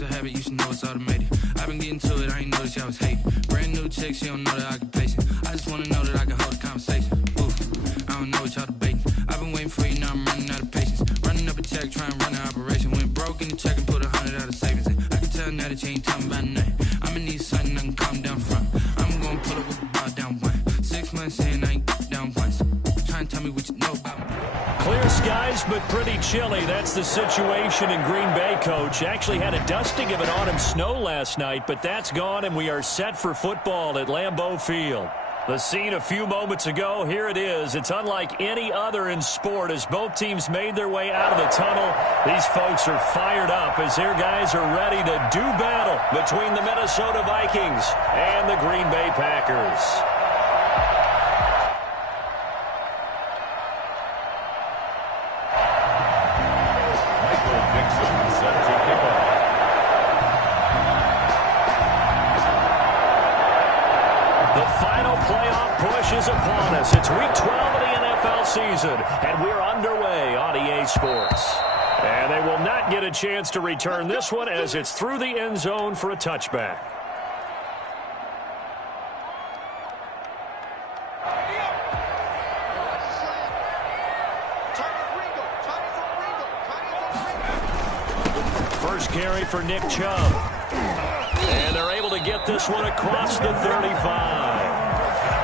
creates a habit, you should know it's automated. I've been getting to it, I ain't noticed y'all was hating. Brand new chick, she don't know that I can pace it. I just wanna know that I can hold a conversation. Ooh, I don't know what y'all debating. I've been waiting for you, now I'm running out of patience. Running up a check, trying to run an operation. Went broke in the check and put 100 out of savings in. I can tell now that you ain't talking about nothing. I'ma need something I can calm down from. I'm gonna pull up with the bar down one. 6 months in, I ain't down once. Try and tell me what you know about me. Clear skies, but pretty chilly. That's the situation in Green Bay, Coach. Actually had a dusting of an autumn snow last night, but that's gone, and we are set for football at Lambeau Field. The scene a few moments ago, here it is. It's unlike any other in sport as both teams made their way out of the tunnel. These folks are fired up as their guys are ready to do battle between the Minnesota Vikings and the Green Bay Packers. Is upon us. It's week 12 of the NFL season, and we're underway on EA Sports. And they will not get a chance to return this one as it's through the end zone for a touchback. First carry for Nick Chubb. And they're able to get this one across the 35.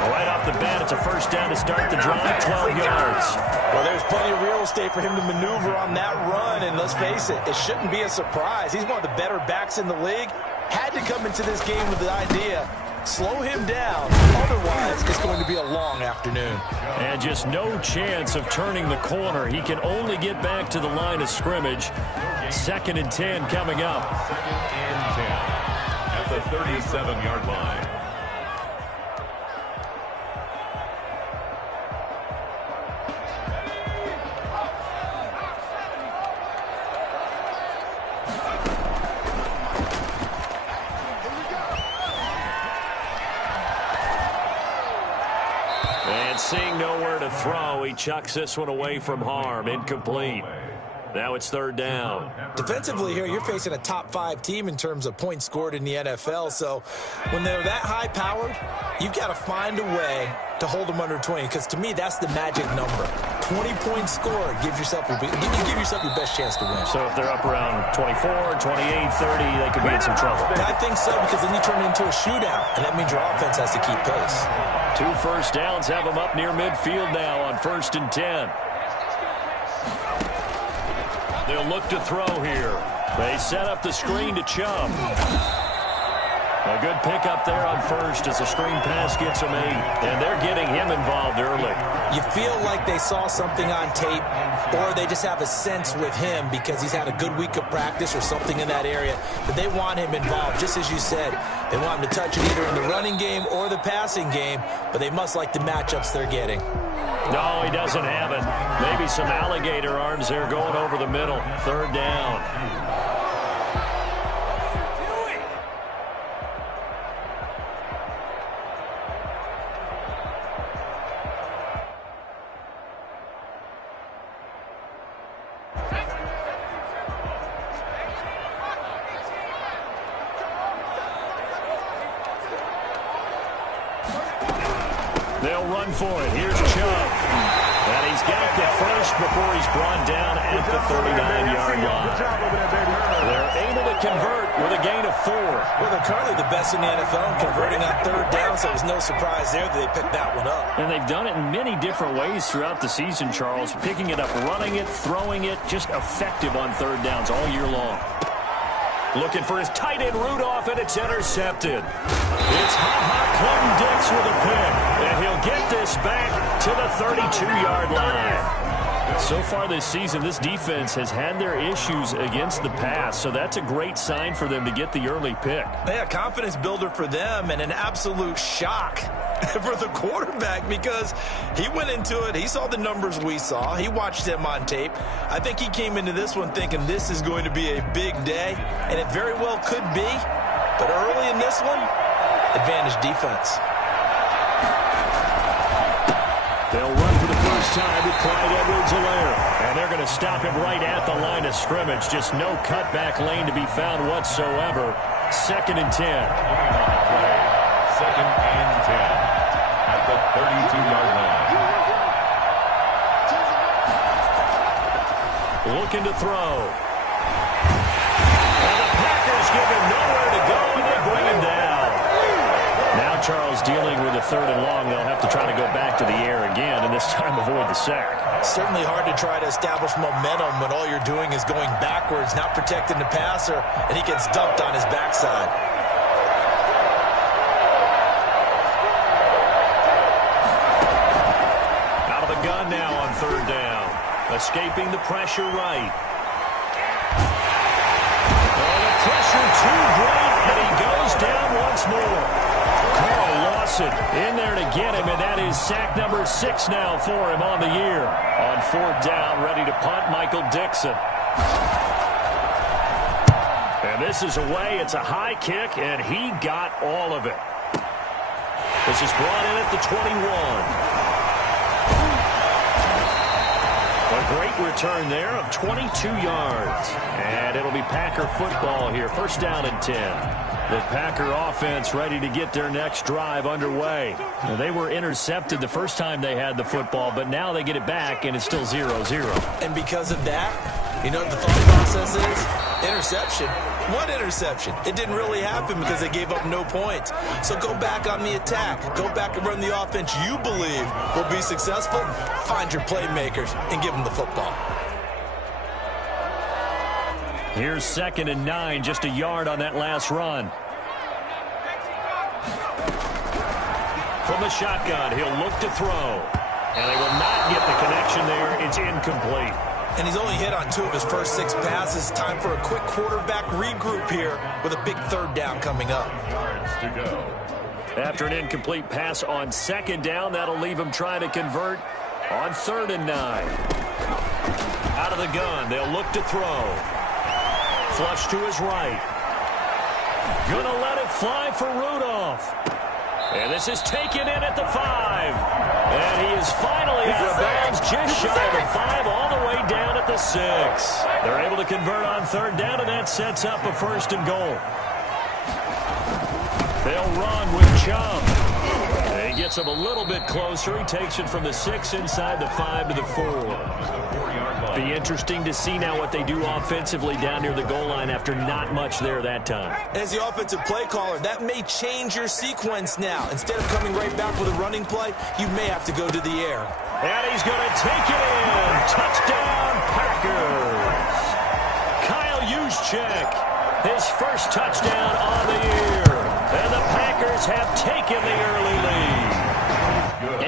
Right off the bat, it's a first down to start the drive, 12 yards. Well, there's plenty of real estate for him to maneuver on that run, and let's face it, it shouldn't be a surprise. He's one of the better backs in the league. Had to come into this game with the idea, slow him down, otherwise it's going to be a long afternoon. And just no chance of turning the corner. He can only get back to the line of scrimmage. 2nd and 10 coming up. 2nd and 10 at the 37-yard line. Seeing nowhere to throw, he chucks this one away from harm. Incomplete. Now it's 3rd down. Defensively here, you're facing a top 5 team in terms of points scored in the NFL. So when they're that high-powered, you've got to find a way to hold them under 20. Because to me, that's the magic number. 20 points scored gives yourself your best chance to win. So if they're up around 24, 28, 30, they could be in some trouble. I think so, because then you turn it into a shootout, and that means your offense has to keep pace. 2 first downs have them up near midfield now on 1st and 10. They'll look to throw here. They set up the screen to Chubb. A good pickup there on first as the screen pass gets them 8. And they're getting him involved early. You feel like they saw something on tape, or they just have a sense with him because he's had a good week of practice or something in that area, but they want him involved. Just as you said, they want him to touch it either in the running game or the passing game, but they must like the matchups they're getting. No, he doesn't have it. Maybe some alligator arms there going over the middle. 3rd down. They'll run for it. Here's Chubb. And he's got the first before he's brought down at the 39-yard line. They're able to convert with a gain of 4. Well, they're currently the best in the NFL in converting on 3rd down, so it was no surprise there that they picked that one up. And they've done it in many different ways throughout the season, Charles. Picking it up, running it, throwing it, just effective on 3rd downs all year long. Looking for his tight end Rudolph, and it's intercepted. It's Ha-Ha Clinton-Dix with a pick, and he'll get this back to the 32-yard line. So far this season, this defense has had their issues against the pass, so that's a great sign for them to get the early pick. Yeah, confidence builder for them and an absolute shock for the quarterback because he went into it. He saw the numbers we saw. He watched them on tape. I think he came into this one thinking this is going to be a big day, and it very well could be. But early in this one, advantage defense. They'll run for the first this time with Clyde Edwards-Helaire. And they're going to stop him right at the line of scrimmage. Just no cutback lane to be found whatsoever. 2nd and 10. Second and 10 at the 32-yard line. Looking to throw. And the Packers give him nowhere to go, and they bring him down. Now Charles dealing with a 3rd and long. They'll have to try to go back to the air again, and this time avoid the sack. Certainly hard to try to establish momentum when all you're doing is going backwards, not protecting the passer, and he gets dumped on his backside. Out of the gun now on 3rd down. Escaping the pressure right. Oh, the pressure too great, and he goes down once more. Carl Lawson in there to get him, and that is sack number 6 now for him on the year. On 4th down, ready to punt, Michael Dixon. And this is away. It's a high kick, and he got all of it. This is brought in at the 21. A great return there of 22 yards. And it'll be Packer football here. 1st down and 10. The Packer offense ready to get their next drive underway. Now, they were intercepted the first time they had the football, but now they get it back, and it's still 0-0. And because of that, you know what the thought process is? Interception. What interception? It didn't really happen because they gave up no points. So go back on the attack. Go back and run the offense you believe will be successful. Find your playmakers and give them the football. Here's 2nd and 9, just a yard on that last run. From the shotgun, he'll look to throw. And they will not get the connection there. It's incomplete. And he's only hit on 2 of his first 6 passes. Time for a quick quarterback regroup here with a big 3rd down coming up. Yards to go. After an incomplete pass on 2nd down, that'll leave him trying to convert on 3rd and 9. Out of the gun, they'll look to throw. Flush to his right. Gonna let it fly for Rudolph. And this is taken in at the 5. And he is finally out of bounds, just shy of the 5, all the way down at the 6. They're able to convert on 3rd down, and that sets up a 1st and goal. They'll run with Chubb. He gets him a little bit closer. He takes it from the 6 inside the 5 to the 4. Be interesting to see now what they do offensively down near the goal line after not much there that time. As the offensive play caller, that may change your sequence now. Instead of coming right back with a running play, you may have to go to the air. And he's going to take it in. Touchdown, Packers. Kyle Juszczyk, his first touchdown on the year. And the Packers have taken the early lead.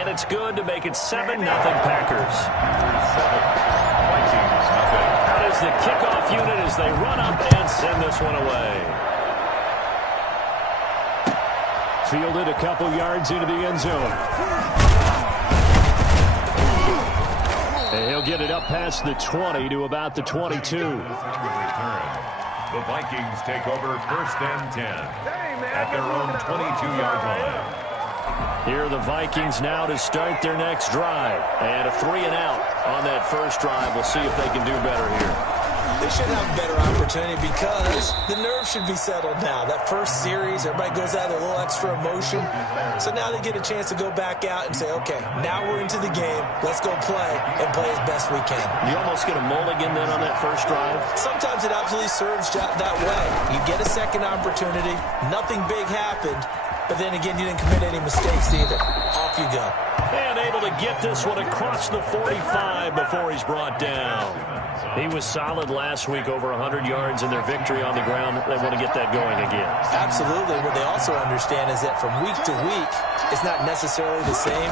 And it's good to make it 7-0 Packers. Out is the kickoff unit as they run up and send this one away. Fielded a couple yards into the end zone. And he'll get it up past the 20 to about the 22. The Vikings take over 1st and 10 at their own 22-yard line. Here are the Vikings now to start their next drive. And a 3-and-out on that first drive. We'll see if they can do better here. They should have a better opportunity because the nerves should be settled now. That first series, everybody goes out with a little extra emotion. So now they get a chance to go back out and say, okay, now we're into the game. Let's go play and play as best we can. You almost get a mulligan then on that first drive? Sometimes it absolutely serves that way. You get a second opportunity. Nothing big happened. But then again, you didn't commit any mistakes either. Off you go. And able to get this one across the 45 before he's brought down. He was solid last week, over 100 yards in their victory on the ground. They want to get that going again. Absolutely. What they also understand is that from week to week, it's not necessarily the same,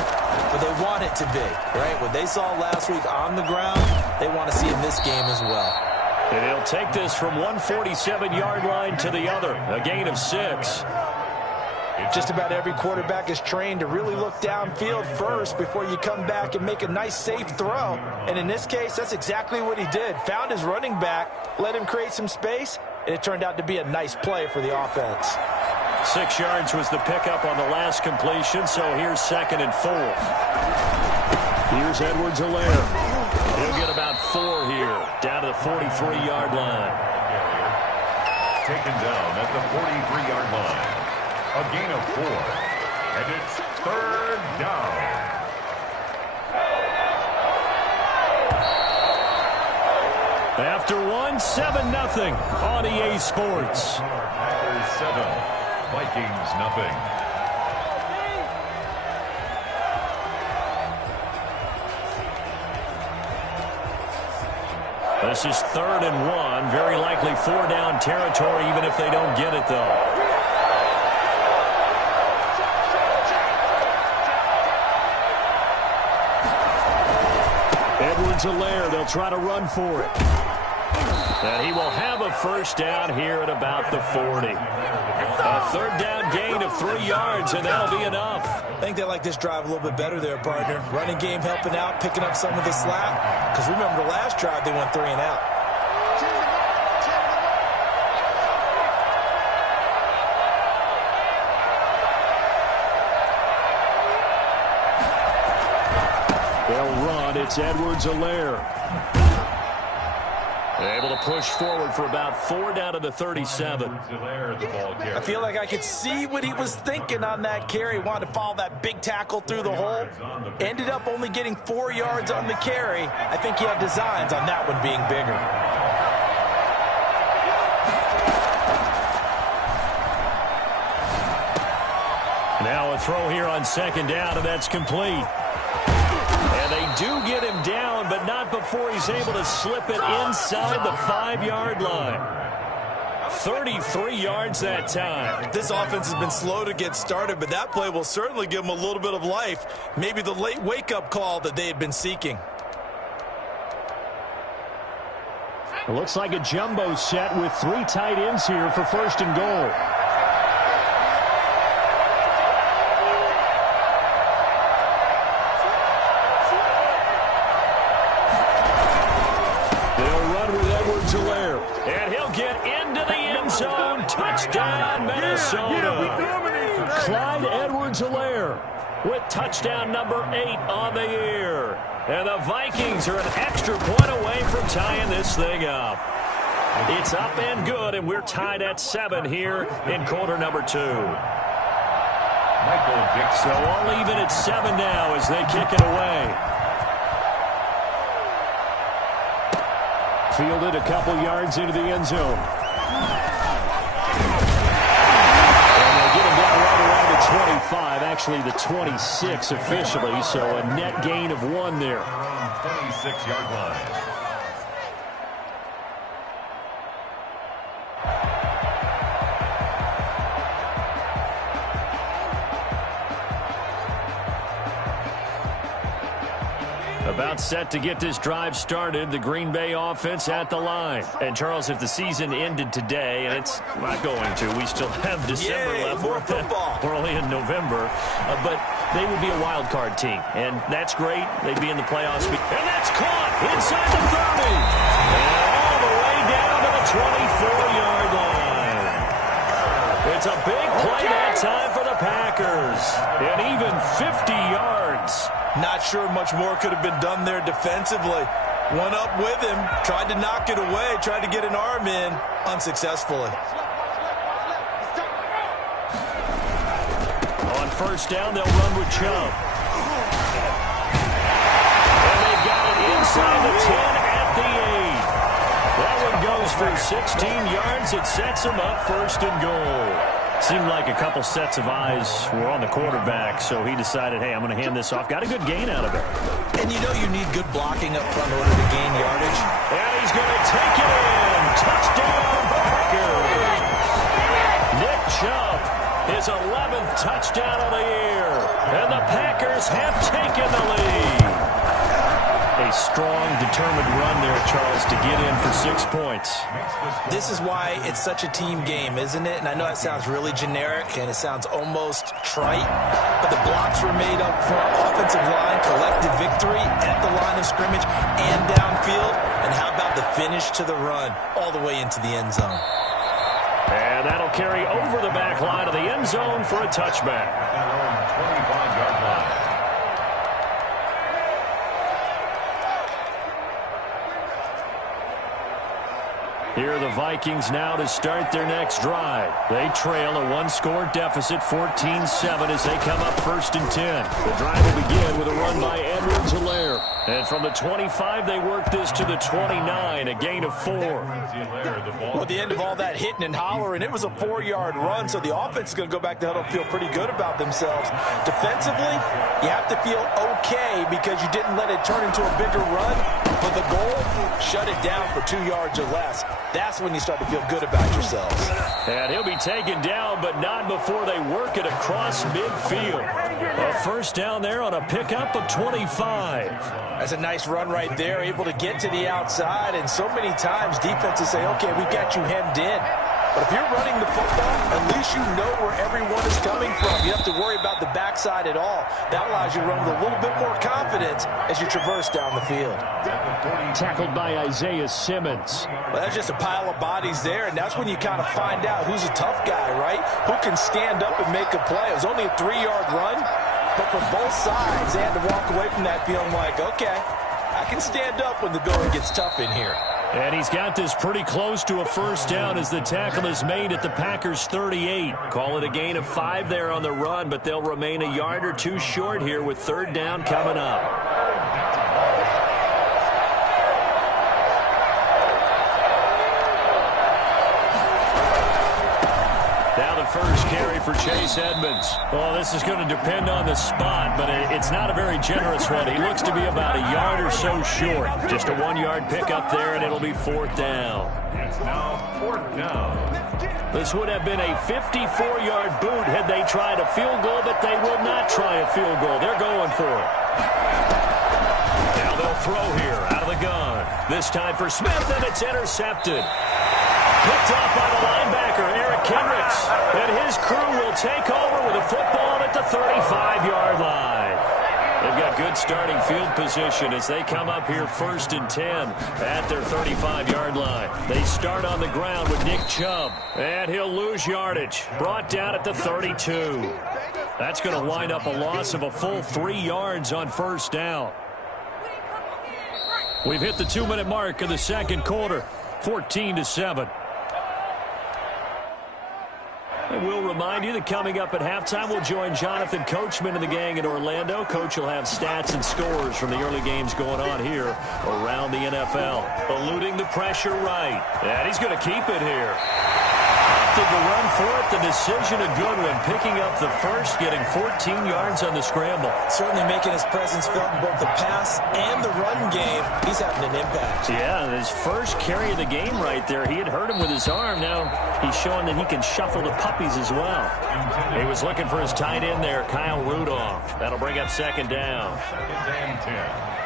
but they want it to be, right? What they saw last week on the ground, they want to see in this game as well. And he'll take this from 147-yard line to the other, a gain of 6. Just about every quarterback is trained to really look downfield first before you come back and make a nice, safe throw. And in this case, that's exactly what he did. Found his running back, let him create some space, and it turned out to be a nice play for the offense. 6 yards was the pickup on the last completion, so here's 2nd and 4. Here's Edwards-Helaire. He'll get about 4 here, down to the 43-yard line. Taken down at the 43-yard line. A gain of 4. And it's 3rd down. After 1, 7-0 on EA Sports. Packers 7, Vikings nothing. This is 3rd and 1. Very likely 4-down territory, even if they don't get it, though. Edwards-Helaire, they'll try to run for it. And he will have a 1st down here at about the 40. A 3rd down gain of 3 yards, and that'll be enough. I think they like this drive a little bit better there, partner. Running game helping out, picking up some of the slack. Because remember the last drive, they went 3 and out. They'll run. It's Edwards-Helaire. Able to push forward for about 4 down to the 37. I feel like I could see what he was thinking on that carry. Wanted to follow that big tackle through the hole. Ended up only getting 4 yards on the carry. I think he had designs on that one being bigger. Now a throw here on 2nd down, and that's complete. And they do get him down, but not before he's able to slip it inside the 5-yard line. 33 yards that time. This offense has been slow to get started, but that play will certainly give them a little bit of life. Maybe the late wake-up call that they had been seeking. It looks like a jumbo set with 3 tight ends here for 1st and goal. And he'll get into the end zone. Touchdown, Minnesota. Clyde Edwards-Helaire with touchdown number 8 on the year. And the Vikings are an extra point away from tying this thing up. It's up and good, and we're tied at 7 here in quarter number 2. So all even at 7 now as they kick it away. Fielded a couple yards into the end zone. And they get him down right around the 25, actually the 26 officially, so a net gain of 1 there. 26-yard line. About set to get this drive started, the Green Bay offense at the line. And, Charles, if the season ended today, and it's not going to, we still have December left. More football. We're only in November. But they would be a wild card team, and that's great. They'd be in the playoffs. And that's caught inside the 30. And all the way down to the 24-yard line. It's a big play that time for the Packers. And even 50 yards. Not sure much more could have been done there defensively. Went up with him, tried to knock it away, tried to get an arm in, unsuccessfully. On 1st down, they'll run with Chubb. And they've got it inside the 10 at the 8. That one goes for 16 yards. It sets them up 1st and goal. Seemed like a couple sets of eyes were on the quarterback, so he decided, hey, I'm going to hand this off. Got a good gain out of it. And you know you need good blocking up front in order to gain yardage. And he's going to take it in. Touchdown, Packers. Nick Chubb, his 11th touchdown of the year. And the Packers have taken the lead. A strong, determined run there, Charles, to get in for 6 points. This is why it's such a team game, isn't it? And I know it sounds really generic and it sounds almost trite, but the blocks were made up front, offensive line, collective victory at the line of scrimmage and downfield. And how about the finish to the run all the way into the end zone? And that'll carry over the back line of the end zone for a touchback. 25-yard line. Here are the Vikings now to start their next drive. They trail a one-score deficit, 14-7, as they come up 1st and 10. The drive will begin with a run by Edwards-Helaire. And from the 25, they work this to the 29, a gain of 4. Well, at the end of all that hitting and hollering, it was a 4-yard run, so the offense is going to go back to huddle and feel pretty good about themselves. Defensively, you have to feel okay because you didn't let it turn into a bigger run, but the goal, shut it down for 2 yards or less. That's when you start to feel good about yourselves. And he'll be taken down, but not before they work it across midfield. A first down there on a pickup of 25. That's a nice run right there, able to get to the outside, and so many times defenses say, okay, we've got you hemmed in. But if you're running the football, at least you know where everyone is coming from. You don't have to worry about the backside at all. That allows you to run with a little bit more confidence as you traverse down the field. Tackled by Isaiah Simmons. Well, that's just a pile of bodies there, and that's when you kind of find out who's a tough guy, right? Who can stand up and make a play. It was only a 3-yard run, but for both sides, they had to walk away from that feeling like, okay, I can stand up when the going gets tough in here. And he's got this pretty close to a first down as the tackle is made at the Packers' 38. Call it a gain of 5 there on the run, but they'll remain a yard or 2 short here with 3rd down coming up. First carry for Chase Edmonds. Well, this is going to depend on the spot, but it's not a very generous one. He looks to be about a yard or so short. Just a 1-yard pickup there, and it'll be 4th down. It's now 4th down. This would have been a 54-yard boot had they tried a field goal, but they will not try a field goal. They're going for it. Now they'll throw here out of the gun. This time for Smith, and it's intercepted. Picked off by the linebacker, Eric Kendricks. And his crew will take over with a football at the 35-yard line. They've got good starting field position as they come up here 1st and 10 at their 35-yard line. They start on the ground with Nick Chubb. And he'll lose yardage. Brought down at the 32. That's going to wind up a loss of a full 3 yards on first down. We've hit the 2-minute mark of the second quarter. 14-7. And we'll remind you that coming up at halftime, we'll join Jonathan Coachman and the gang in Orlando. Coach will have stats and scores from the early games going on here around the NFL. Eluding the pressure right. And he's going to keep it here. Opted to run for it. The decision a good one. Picking up the first, getting 14 yards on the scramble. Certainly making his presence felt in both the pass and the run game. He's having an impact. Yeah, his first carry of the game right there. He had hurt him with his arm. Now he's showing that he can shuffle the puppies as well. He was looking for his tight end there, Kyle Rudolph. That'll bring up 2nd down. 2nd and 10.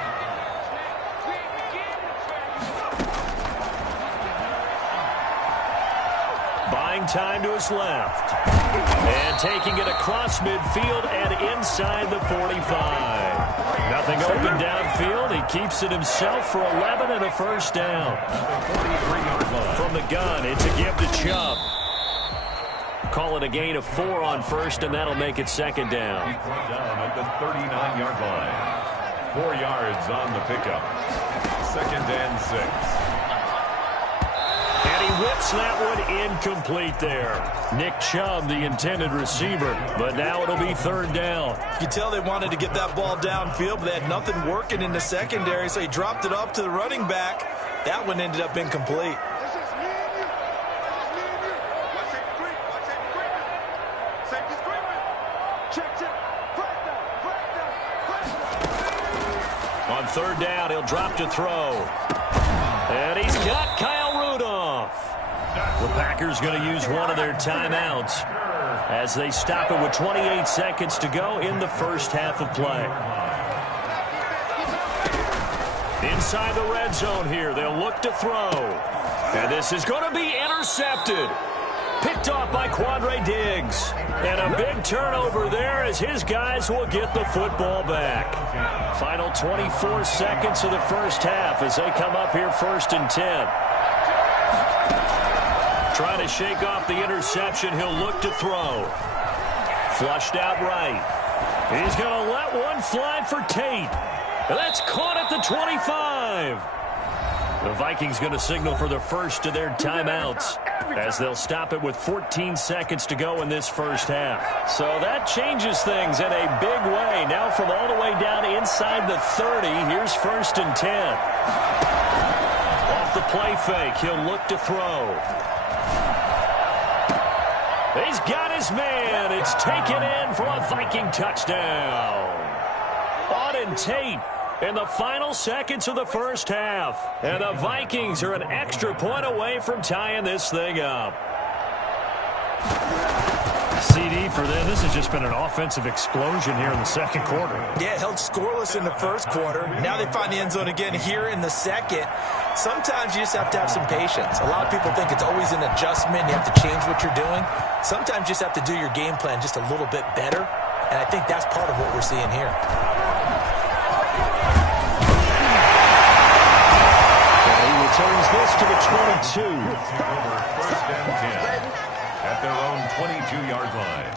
Buying time to his left. And taking it across midfield and inside the 45. Nothing open downfield. He keeps it himself for 11 and a first down. From the gun, it's a give to Chubb. Call it a gain of 4 on first, and that'll make it 2nd down. He's brought down at the 39-yard line. 4 yards on the pickup. 2nd and 6. And he whips that one incomplete there. Nick Chubb, the intended receiver, but now it'll be 3rd down. You can tell they wanted to get that ball downfield, but they had nothing working in the secondary, so he dropped it off to the running back. That one ended up incomplete. On 3rd down, he'll drop to throw. And he's got Kyle Rudolph. The Packers going to use one of their timeouts as they stop it with 28 seconds to go in the first half of play. Inside the red zone here, they'll look to throw. And this is going to be intercepted. Picked off by Quandre Diggs. And a big turnover there as his guys will get the football back. Final 24 seconds of the first half as they come up here 1st and 10. Trying to shake off the interception. He'll look to throw. Flushed out right. He's going to let one fly for Tate. And that's caught at the 25. The Vikings going to signal for the first of their timeouts as they'll stop it with 14 seconds to go in this first half. So that changes things in a big way. Now from all the way down inside the 30, here's 1st and 10. Off the play fake, he'll look to throw. He's got his man. It's taken in for a Viking touchdown. Auden Tate in the final seconds of the first half. And the Vikings are an extra point away from tying this thing up. CD for them. This has just been an offensive explosion here in the second quarter. Yeah, held scoreless in the first quarter. Now they find the end zone again here in the second. Sometimes you just have to have some patience. A lot of people think it's always an adjustment. You have to change what you're doing. Sometimes you just have to do your game plan just a little bit better. And I think that's part of what we're seeing here. Turns this to the 22. First and 10 at their own 22-yard line.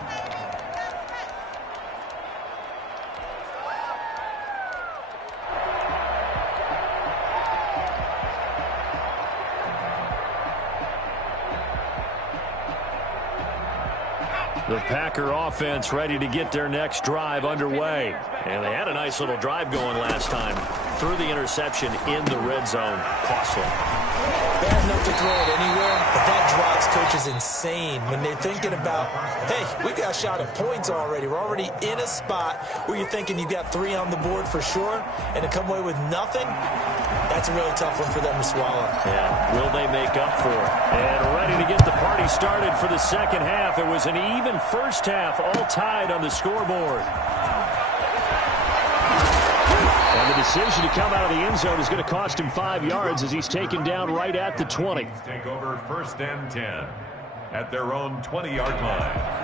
The Packer offense ready to get their next drive underway. And they had a nice little drive going last time. Threw the interception in the red zone. Costly. Bad enough to throw it anywhere, but that drives coaches insane when they're thinking about, hey, we got a shot at points already. We're already in a spot where you're thinking you got 3 on the board for sure, and to come away with nothing, that's a really tough one for them to swallow. Yeah, will they make up for it? And ready to get the party started for the second half. It was an even first half, all tied on the scoreboard. And the decision to come out of the end zone is going to cost him 5 yards as he's taken down right at the 20. Take over 1st and 10 at their own 20-yard line.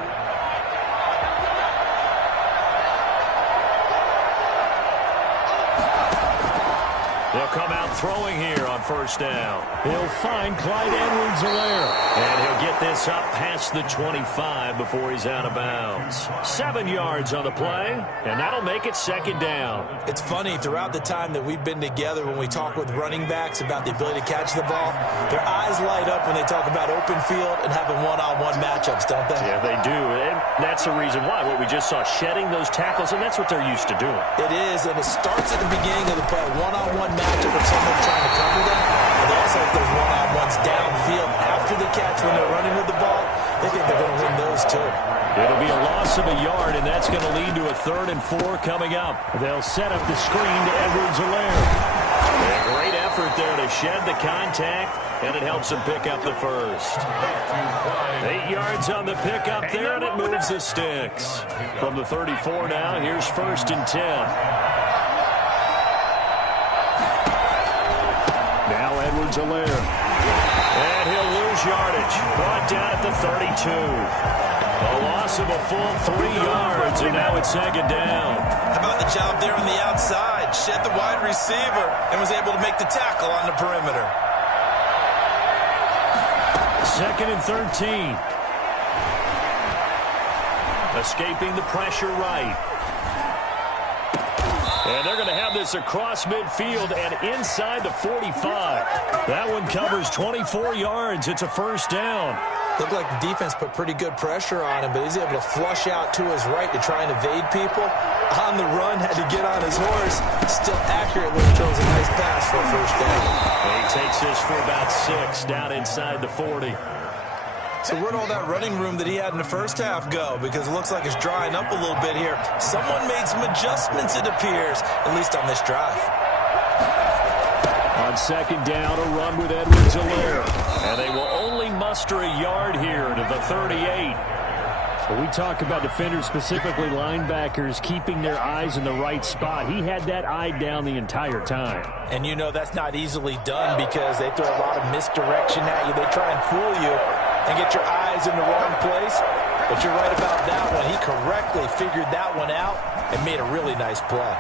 They'll come out throwing here on 1st down. He'll find Clyde Edwards-Helaire. And he'll get this up past the 25 before he's out of bounds. 7 yards on the play, and that'll make it 2nd down. It's funny, throughout the time that we've been together, when we talk with running backs about the ability to catch the ball, their eyes light up when they talk about open field and having one-on-one matchups, don't they? Yeah, they do. And that's the reason why. What we just saw, shedding those tackles, and that's what they're used to doing. It is, and it starts at the beginning of the play, one-on-one matchup of someone trying to cover them. And they also have those one-on-ones downfield after the catch when they're running with the ball. They think they're going to win those too. It'll be a loss of a yard, and that's going to lead to a 3rd and 4 coming up. They'll set up the screen to Edwards-Helaire. A great effort there to shed the contact, and it helps him pick up the first. 8 yards on the pickup there, and it moves the sticks. From the 34 now, here's 1st and 10. Now Edwards-Helaire. And he'll lose yardage. Brought down at the 32. A loss of a full 3 yards, and now it's 2nd down. How about the job there on the outside? Shed the wide receiver and was able to make the tackle on the perimeter. 2nd and 13. Escaping the pressure right. And they're going to have this across midfield and inside the 45. That one covers 24 yards. It's a 1st down. Looked like the defense put pretty good pressure on him, but he's able to flush out to his right to try and evade people. On the run, had to get on his horse. Still accurate when he throws a nice pass for a 1st down. And he takes this for about 6 down inside the 40. So where'd all that running room that he had in the first half go? Because it looks like it's drying up a little bit here. Someone made some adjustments, it appears, at least on this drive. On 2nd down, a run with Edwards-Helaire. And they will only muster a yard here to the 38. When we talk about defenders, specifically linebackers, keeping their eyes in the right spot, he had that eye down the entire time. And you know that's not easily done because they throw a lot of misdirection at you. They try and fool you and get your eyes in the wrong place. But you're right about that one. He correctly figured that one out and made a really nice play.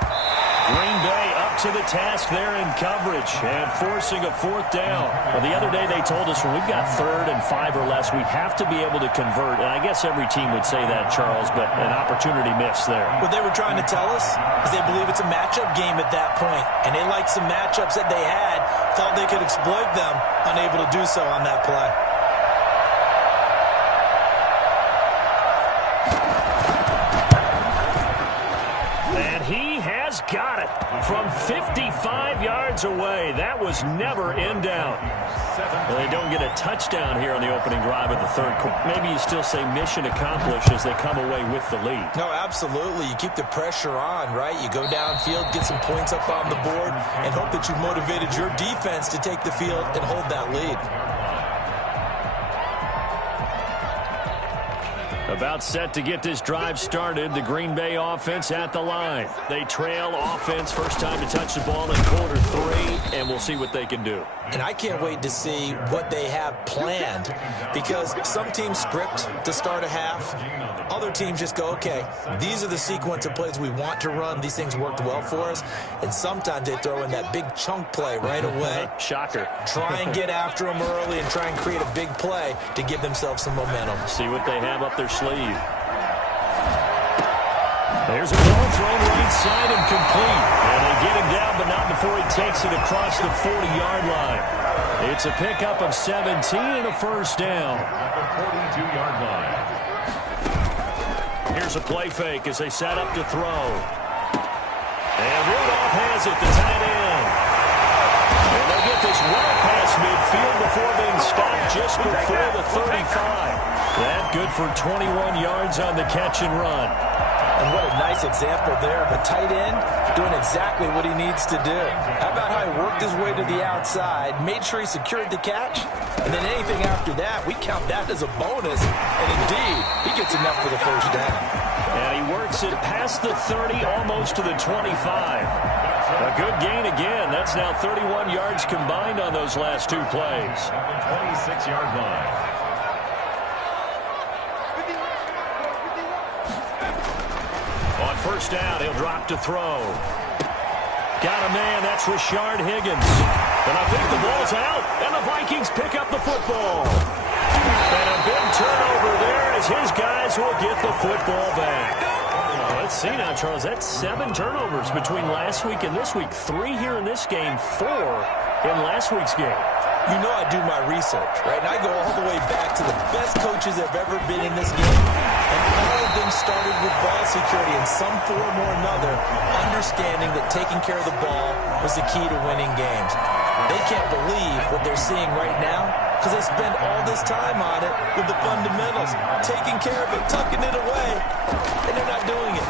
Green Bay up to the task there in coverage and forcing a fourth down. Well, the other day they told us when we've got 3rd and 5 or less, we have to be able to convert. And I guess every team would say that, Charles, but an opportunity missed there. What they were trying to tell us is they believe it's a matchup game at that point, and they liked some matchups that they had, thought they could exploit them, unable to do so on that play. Got it from 55 yards away. That was never in doubt. Well, they don't get a touchdown here on the opening drive of the third quarter. Maybe you still say mission accomplished as they come away with the lead. No, absolutely. You keep the pressure on, right? You go downfield, get some points up on the board, and hope that you've motivated your defense to take the field and hold that lead. About set to get this drive started. The Green Bay offense at the line. They trail offense. First time to touch the ball in quarter 3, and we'll see what they can do. And I can't wait to see what they have planned, because some teams script to start a half. Other teams just go, okay, these are the sequence of plays we want to run. These things worked well for us. And sometimes they throw in that big chunk play right away. Shocker. Try and get after them early and try and create a big play to give themselves some momentum. See what they have up their sleeve. There's a ball thrown right side and complete. And they get him down, but not before he takes it across the 40-yard line. It's a pickup of 17 and a first down. At the 42-yard line. Here's a play fake as they set up to throw. And Rudolph has it, the tight end. And they'll get this well past midfield before being stopped just before the 35. That good for 21 yards on the catch and run. And what a nice example there of a tight end doing exactly what he needs to do. How about how he worked his way to the outside, made sure he secured the catch, and then anything after that, we count that as a bonus. And indeed, he gets enough for the first down. And he works it past the 30, almost to the 25. A good gain again. That's now 31 yards combined on those last 2 plays. At the 26-yard line. On first down, he'll drop to throw. Got a man, that's Rashard Higgins. And I think the ball's out, and the Vikings pick up the football. And a big turnover there as his guys will get the football back. Let's see now, Charles. That's 7 turnovers between last week and this week. 3 here in this game, 4 in last week's game. You know I do my research, right? And I go all the way back to the best coaches that have ever been in this game. And all of them started with ball security in some form or another, understanding that taking care of the ball was the key to winning games. They can't believe what they're seeing right now because they spend all this time on it with the fundamentals, taking care of it, tucking it away, and they're not doing it.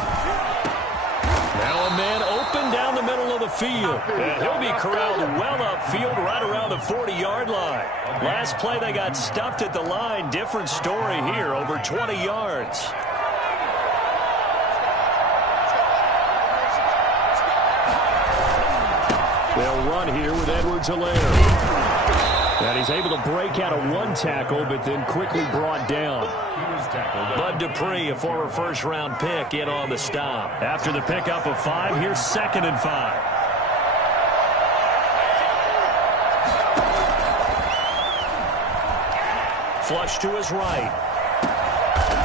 Now a man open down the middle of the field. And he'll be corralled well upfield right around the 40-yard line. Last play they got stuffed at the line. Different story here, over 20 yards. They'll run here with Edwards-Helaire. And he's able to break out of 1 tackle, but then quickly brought down. Bud Dupree, a former first-round pick, in on the stop. After the pickup of 5, here's 2nd and 5. Flush to his right.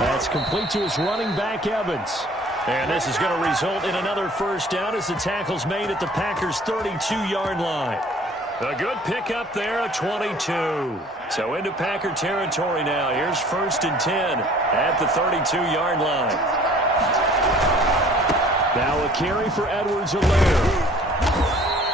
That's complete to his running back, Evans. And this is going to result in another first down as the tackle's made at the Packers' 32-yard line. A good pickup there, a 22. So into Packer territory now. Here's 1st and 10 at the 32-yard line. Now a carry for Edwards-Helaire.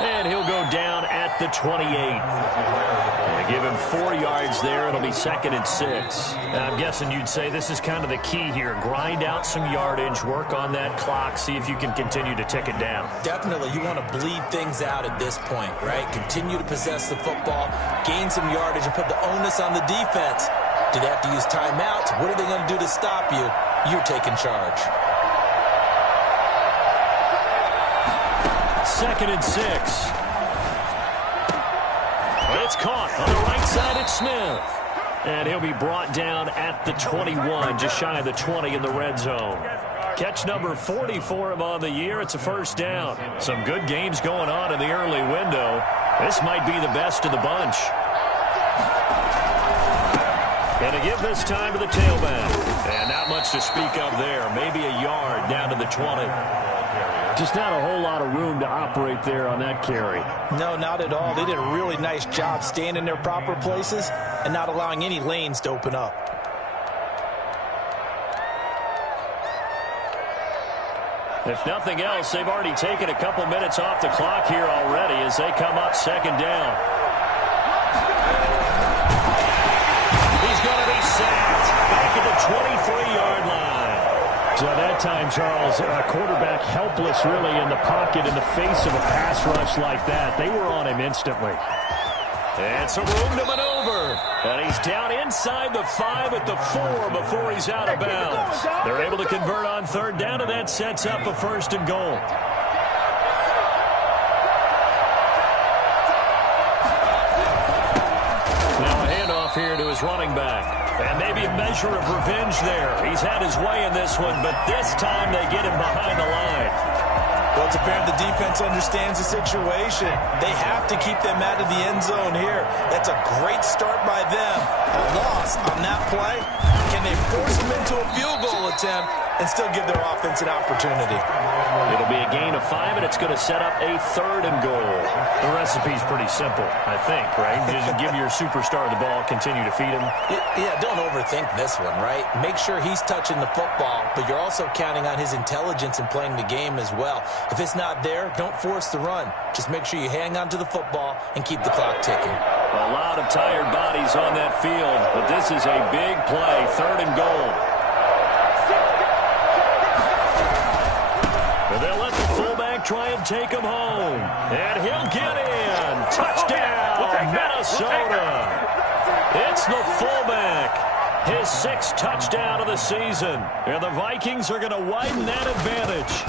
And he'll go down at the 28. And give him 4 yards there. It'll be 2nd and 6. Now I'm guessing you'd say this is kind of the key here. Grind out some yardage, work on that clock, see if you can continue to tick it down. Definitely. You want to bleed things out at this point, right? Continue to possess the football, gain some yardage, and put the onus on the defense. Do they have to use timeouts? What are they going to do to stop you? You're taking charge. 2nd and 6. It's caught on the right side at Smith. And he'll be brought down at the 21, just shy of the 20 in the red zone. Catch number 40 for him on the year. It's a first down. Some good games going on in the early window. This might be the best of the bunch. And to give this time to the tailback. And not much to speak of there. Maybe a yard down to the 20. Just not a whole lot of room to operate there on that carry. No, not at all. They did a really nice job staying in their proper places and not allowing any lanes to open up. If nothing else, they've already taken a couple minutes off the clock here already as they come up second down. He's going to be sacked back at the 23-yard line. So that time, Charles, quarterback helpless really in the pocket in the face of a pass rush like that. They were on him instantly. And some room to maneuver. And he's down inside the 5 at the 4 before he's out of bounds. They're able to convert on third down, and that sets up a first and goal. Now a handoff here to his running back. And maybe a measure of revenge there. He's had his way in this one, but this time they get him behind the line. Well, it's apparent the defense understands the situation. They have to keep them out of the end zone here. That's a great start by them. A loss on that play. Can they force them into a field goal attempt and still give their offense an opportunity? It'll be a gain of 5, and it's going to set up a third and goal. The recipe's pretty simple, I think, right? Just give your superstar the ball, continue to feed him. Yeah, don't overthink this one, right? Make sure he's touching the football, but you're also counting on his intelligence in playing the game as well. If it's not there, don't force the run. Just make sure you hang on to the football and keep the clock ticking. A lot of tired bodies on that field, but this is a big play, third and goal. And they'll let the fullback try and take him home. And he'll get in. Touchdown, Minnesota. It's the fullback. His 6th touchdown of the season. And the Vikings are going to widen that advantage.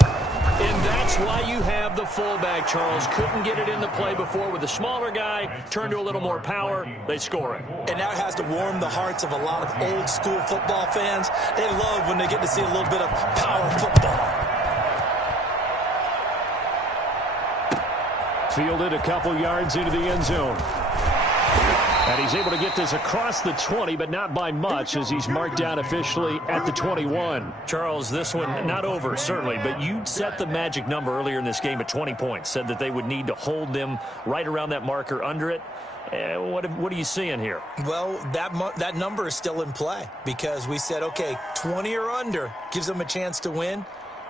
And that's why you have the fullback, Charles. Couldn't get it in the play before with the smaller guy. Turned to a little more power. They score it. And that has to warm the hearts of a lot of old-school football fans. They love when they get to see a little bit of power football. Fielded a couple yards into the end zone. And he's able to get this across the 20, but not by much, as he's marked down officially at the 21. Charles, this one not over, certainly, but you set the magic number earlier in this game at 20 points. Said that they would need to hold them right around that marker under it. What are you seeing here? Well, that number is still in play because we said, okay, 20 or under gives them a chance to win.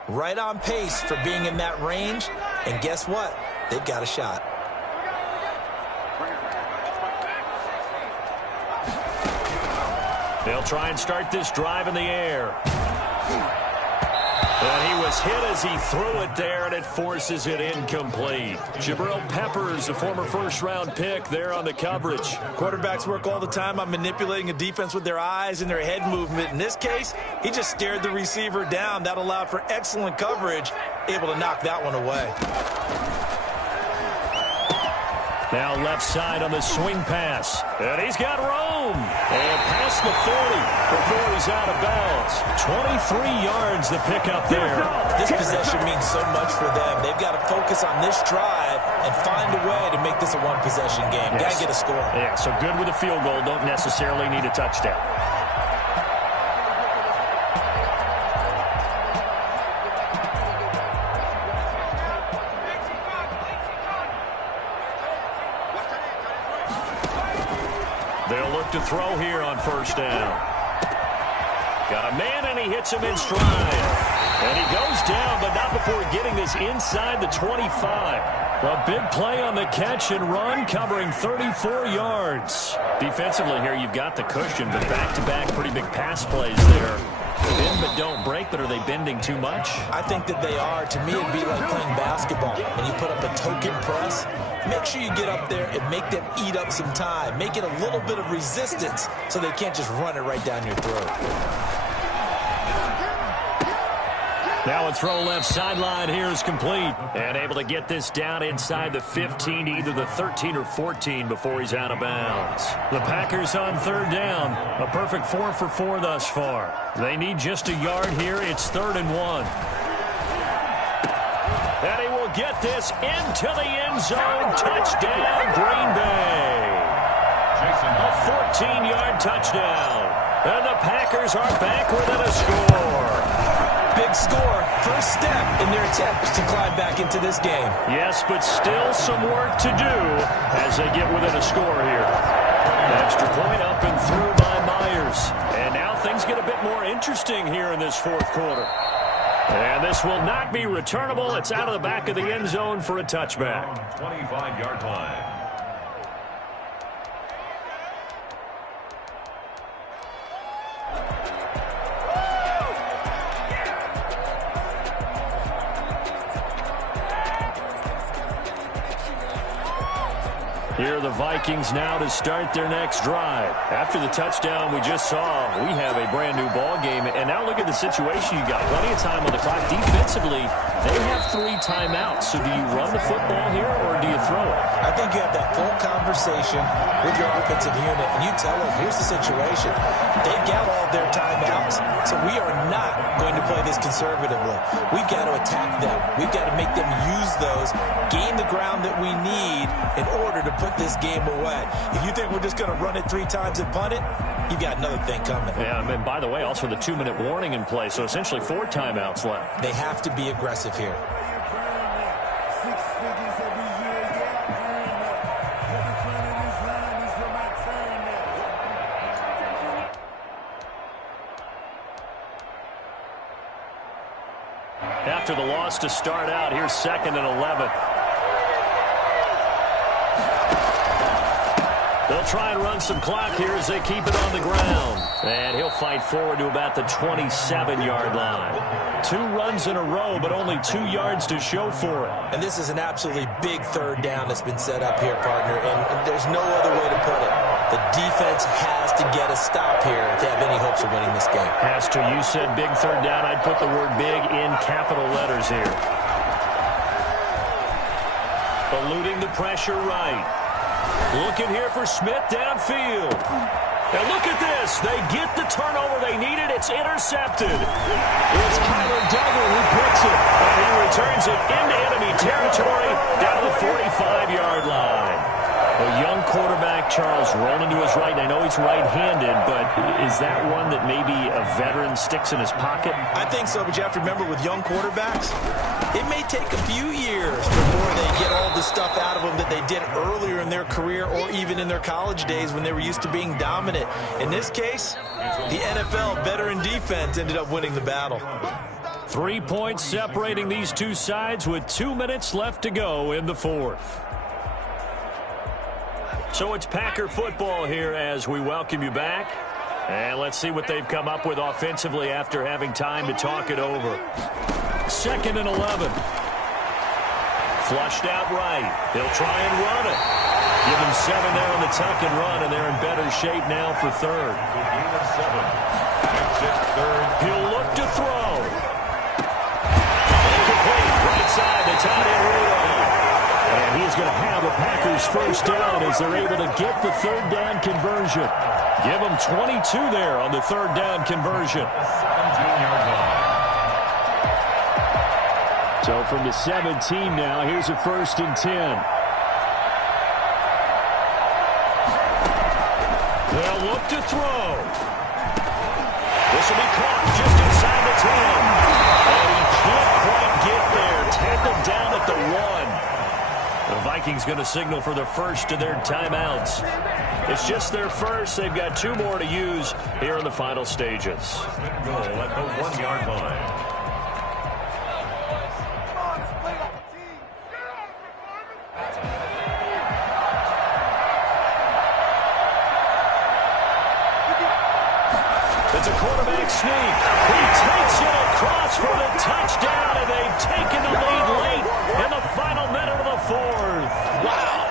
Right on pace for being in that range. And guess what? They've got a shot. They'll try and start this drive in the air. And he was hit as he threw it there, and it forces it incomplete. Jabril Peppers, a former first-round pick, there on the coverage. Quarterbacks work all the time on manipulating a defense with their eyes and their head movement. In this case, he just stared the receiver down. That allowed for excellent coverage, able to knock that one away. Now left side on the swing pass. And he's got room. And past the 40 before he's out of bounds. 23 yards the pickup there. This possession means so much for them. They've got to focus on this drive and find a way to make this a one-possession game. Yes. Got to get a score. Yeah, so good with a field goal. Don't necessarily need a touchdown. They'll look to throw here on first down. Got a man, and he hits him in stride. And he goes down, but not before getting this inside the 25. A big play on the catch and run, covering 34 yards. Defensively here, you've got the cushion, but back-to-back pretty big pass plays there. Bend but don't break, but are they bending too much? I think that they are. To me, it'd be like playing basketball. When you put up a token press, make sure you get up there and make them eat up some time. Make it a little bit of resistance so they can't just run it right down your throat. Now a throw left sideline here is complete. And able to get this down inside the 15, either the 13 or 14 before he's out of bounds. The Packers on third down. A perfect 4 for 4 thus far. They need just a yard here. It's 3rd and 1. And he will get this into the end zone. Touchdown, Green Bay. A 14-yard touchdown. And the Packers are back within a score. Big score. First step in their attempt to climb back into this game. Yes, but still some work to do as they get within a score here. Extra point up and through by Myers. And now things get a bit more interesting here in this 4th quarter. And this will not be returnable. It's out of the back of the end zone for a touchback. 25-yard line. Here are the Vikings now to start their next drive. After the touchdown we just saw, we have a brand new ball game. And now look at the situation you got. Plenty of time on the clock. Defensively, they have 3 timeouts. So do you run the football here or do you throw it? I think you have that full conversation with your offensive unit, and you tell them, here's the situation. They've got all their timeouts, so we are not going to play this conservatively. We've got to attack them. We've got to make them use those, gain the ground that we need in order to put this game away. If you think we're just going to run it 3 times and punt it, you've got another thing coming. Yeah, and by the way, also the 2-minute warning in play, so essentially 4 timeouts left. They have to be aggressive here. After the loss to start out, here's 2nd and 11. They'll try and run some clock here as they keep it on the ground. And he'll fight forward to about the 27-yard line. 2 runs in a row, but only 2 yards to show for it. And this is an absolutely big 3rd down that's been set up here, partner, and there's no other way to put it. The defense has to get a stop here to have any hopes of winning this game. Has to. You said big 3rd down. I'd put the word big in capital letters here. Eluding the pressure right. Looking here for Smith downfield. And look at this. They get the turnover they needed. It's intercepted. It's Kyler Duggar who picks it. And he returns it into enemy territory down the 45-yard line. A young quarterback, Charles, rolling to his right. I know he's right-handed, but is that one that maybe a veteran sticks in his pocket? I think so, but you have to remember with young quarterbacks, it may take a few years before they get all the stuff out of them that they did earlier in their career or even in their college days when they were used to being dominant. In this case, the NFL veteran defense ended up winning the battle. 3 points separating these two sides with 2 minutes left to go in the 4th. So it's Packer football here as we welcome you back. And let's see what they've come up with offensively after having time to talk it over. 2nd and 11. Flushed out right. He'll try and run it. Give him 7 there on the tuck and run, and they're in better shape now for 3rd. He'll look to throw. Incomplete. Right side to tight end Rudolph. And he's going to have a Packers first down as they're able to get the 3rd down conversion. Give them 22 there on the 3rd down conversion. 17-yard line. So from the 17 now, here's a 1st and 10. They'll look to throw. This will be caught just inside the 10. And he can't quite get there. Tackled down at the 1. The Vikings going to signal for the first of their timeouts. It's just their first. They've got 2 more to use here in the final stages. Goal at the 1-yard line. It's a quarterback sneak. He takes it across for the touchdown, and they've taken the lead late in the final minute of the 4th. Wow.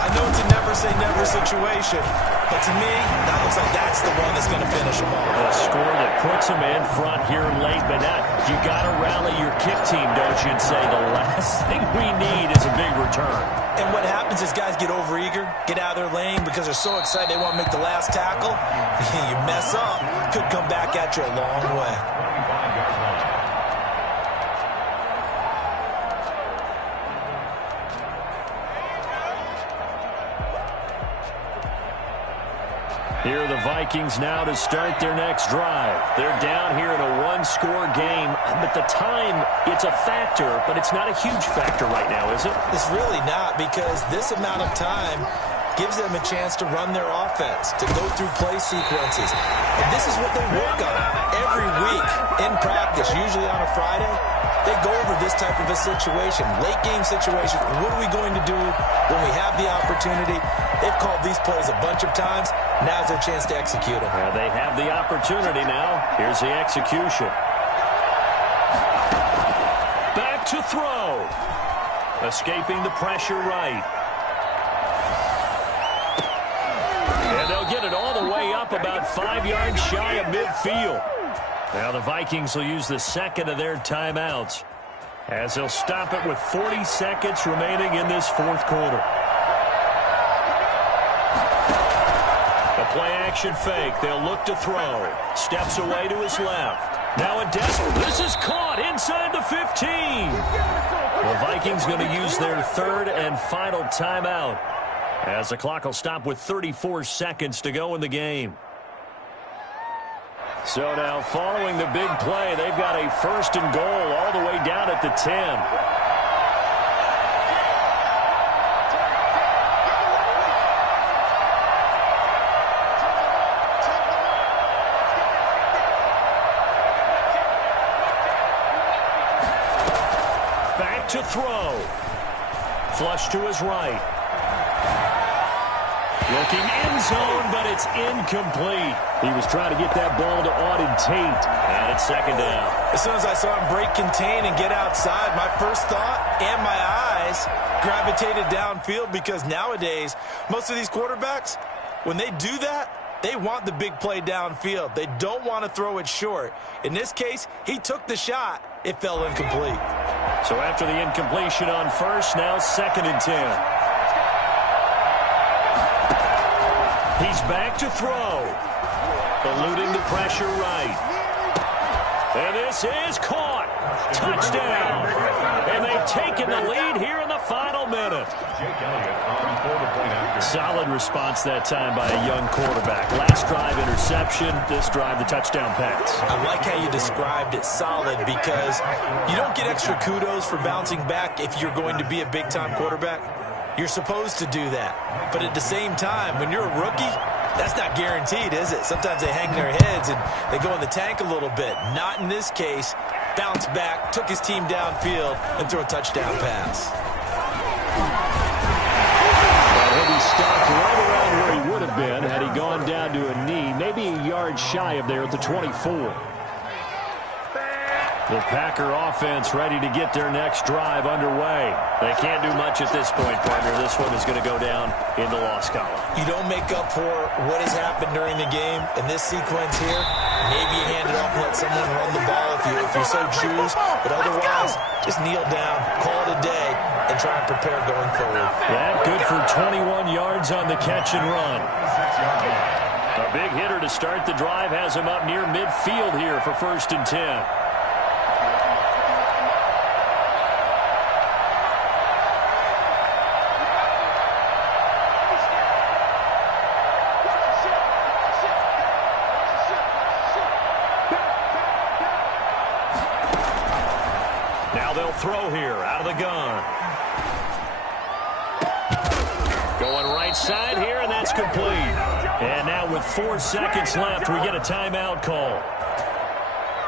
I know it's a never never say never situation. But to me, that looks like that's the one that's going to finish them all. A score that puts them in front here late, but now you got to rally your kick team, don't you, and say the last thing we need is a big return. And what happens is guys get overeager, get out of their lane because they're so excited they want to make the last tackle. You mess up, could come back at you a long way. Here are the Vikings now to start their next drive. They're down here in a one-score game, but the time, it's a factor, but it's not a huge factor right now, is it? It's really not, because this amount of time gives them a chance to run their offense, to go through play sequences. And this is what they work on every week in practice, usually on a Friday. They go over this type of a situation, late game situation. What are we going to do when we have the opportunity? They've called these plays a bunch of times. Now's their chance to execute them. They have the opportunity now. Here's the execution. Back to throw. Escaping the pressure right. And they'll get it all the way up about 5 yards shy of midfield. Now the Vikings will use the second of their timeouts as they'll stop it with 40 seconds remaining in this fourth quarter. A play-action fake. They'll look to throw. Steps away to his left. Now a desperate. This is caught inside the 15. The Vikings going to use their third and final timeout as the clock will stop with 34 seconds to go in the game. So now following the big play, they've got a first and goal all the way down at the 10. Back to throw. Flush to his right. Looking end zone, but it's incomplete. He was trying to get that ball to Auden Tate. And it's second down. As soon as I saw him break contain and get outside, my first thought and my eyes gravitated downfield, because nowadays, most of these quarterbacks, when they do that, they want the big play downfield. They don't want to throw it short. In this case, he took the shot. It fell incomplete. So after the incompletion on first, now second and 10. He's back to throw. Eluding the pressure right. And this is caught. Touchdown. And they've taken the lead here in the final minute. Solid response that time by a young quarterback. Last drive interception. This drive the touchdown pass. I like how you described it, solid, because you don't get extra kudos for bouncing back if you're going to be a big-time quarterback. You're supposed to do that. But at the same time, when you're a rookie, that's not guaranteed, is it? Sometimes they hang their heads and they go in the tank a little bit. Not in this case. Bounced back, took his team downfield, and threw a touchdown pass. Well, he'll be stopped right around where he would have been had he gone down to a knee, maybe a yard shy of there at the 24. The Packer offense ready to get their next drive underway. They can't do much at this point, partner. This one is going to go down in the loss column. You don't make up for what has happened during the game. In this sequence here, maybe you hand it off and let someone run the ball if you so choose. But otherwise, just kneel down, call it a day, and try and prepare going forward. Yeah, good for 21 yards on the catch and run. A big hitter to start the drive has him up near midfield here for first and 10. Throw here out of the gun. Going right side here, and that's complete. And now with 4 seconds left, we get a timeout call.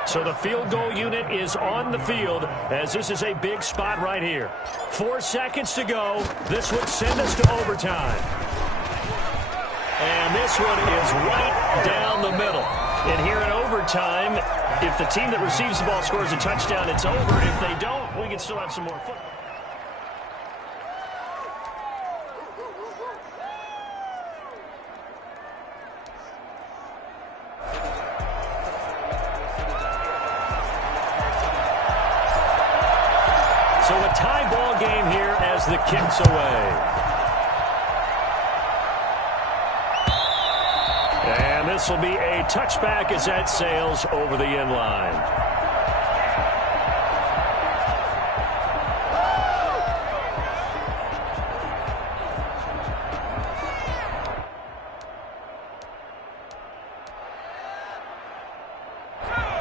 So the field goal unit is on the field as this is a big spot right here. 4 seconds to go. This would send us to overtime. And this one is right down the middle. And here in overtime, if the team that receives the ball scores a touchdown, it's over. If they don't, we can still have some more football. tie ball game here as the kick's away. And this will be a touchback as that sails over the end line.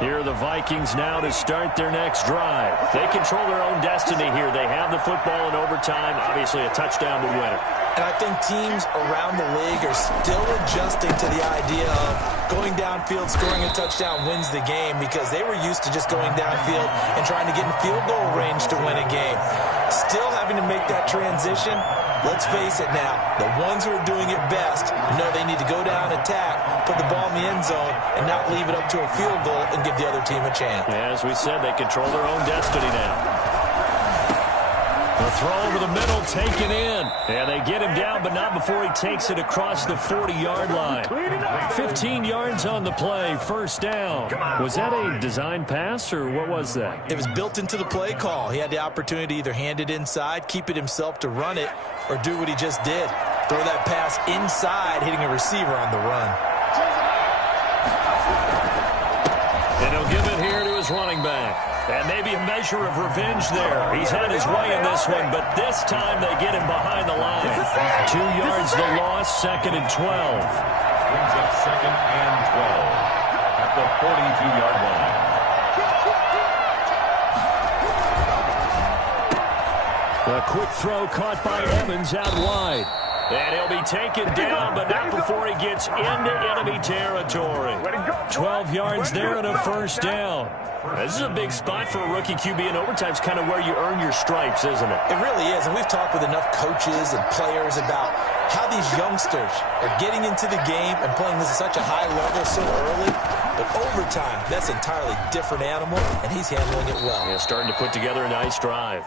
Here are the Vikings now to start their next drive. They control their own destiny here. They have the football in overtime. Obviously, a touchdown would win it. And I think teams around the league are still adjusting to the idea of going downfield, scoring a touchdown wins the game, because they were used to just going downfield and trying to get in field goal range to win a game. Still having to make that transition. Let's face it now, the ones who are doing it best know they need to go down, attack, put the ball in the end zone, and not leave it up to a field goal and give the other team a chance. As we said, they control their own destiny now. The throw over the middle, taken in. And they get him down, but not before he takes it across the 40-yard line. 15 yards on the play, first down. Was that a design pass, or what was that? It was built into the play call. He had the opportunity to either hand it inside, keep it himself to run it, or do what he just did. Throw that pass inside, hitting a receiver on the run. And he'll give it here to his running back. And maybe a measure of revenge there. He's had his way in this one, but this time they get him behind the line. 2 yards the loss, 2nd and 12. Brings up 2nd and 12 at the 42-yard line. A quick throw caught by Evans out wide. And he'll be taken down, but not before he gets into enemy territory. 12 yards there and a first down. This is a big spot for a rookie QB, and overtime's kind of where you earn your stripes, isn't it? It really is, and we've talked with enough coaches and players about how these youngsters are getting into the game and playing this at such a high level so early. But overtime, that's an entirely different animal, and he's handling it well. Yeah, starting to put together a nice drive.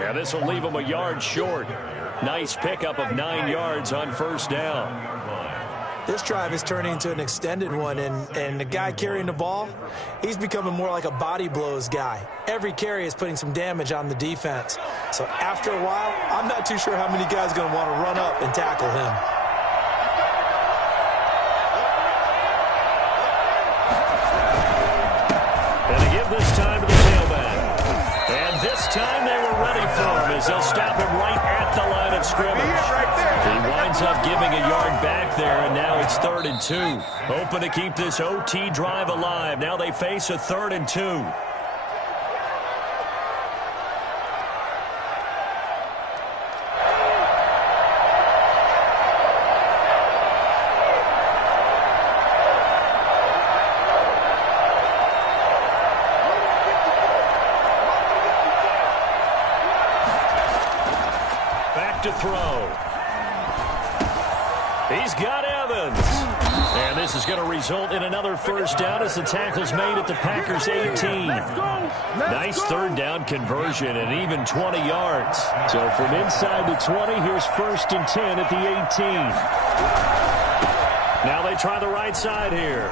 Yeah, this will leave him a yard short. Nice pickup of 9 yards on first down. This drive is turning into an extended one, and the guy carrying the ball, he's becoming more like a body blows guy. Every carry is putting some damage on the defense. So after a while, I'm not too sure how many guys are going to want to run up and tackle him. And they give this time to the tailback. And this time they were ready for him as they'll stop him right at the line of scrimmage. He winds up giving a yard back there, and now it's 3rd and 2. Hoping to keep this OT drive alive. Now they face a 3rd and 2. Back to throw. He's got Evans. And this is going to result in another first down as the tackle's made at the Packers' 18. Nice 3rd down conversion and even 20 yards. So from inside the 20, here's 1st and 10 at the 18. Now they try the right side here.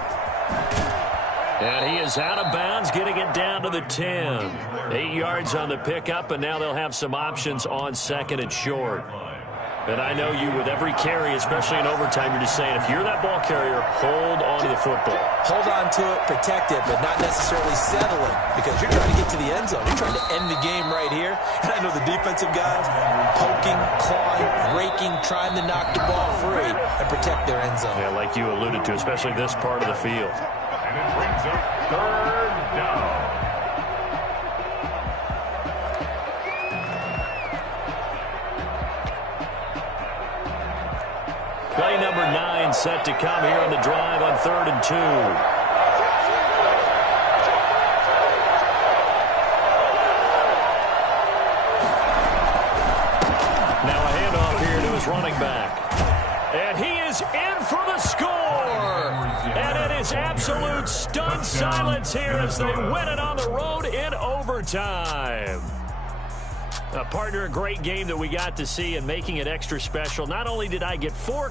And he is out of bounds, getting it down to the 10. 8 yards on the pickup, and now they'll have some options on 2nd and short. And I know you, with every carry, especially in overtime, you're just saying, if you're that ball carrier, hold on to the football. Hold on to it, protect it, but not necessarily settling, because you're trying to get to the end zone. You're trying to end the game right here. And I know the defensive guys poking, clawing, raking, trying to knock the ball free and protect their end zone. Yeah, like you alluded to, especially this part of the field. And it brings up 3rd down. Play number 9 set to come here on the drive on 3rd and 2. Now a handoff here to his running back. And he is in for the score. And it is absolute stunned silence here as they win it on the road in overtime. Partner, a great game that we got to see, and making it extra special. Not only did I get 4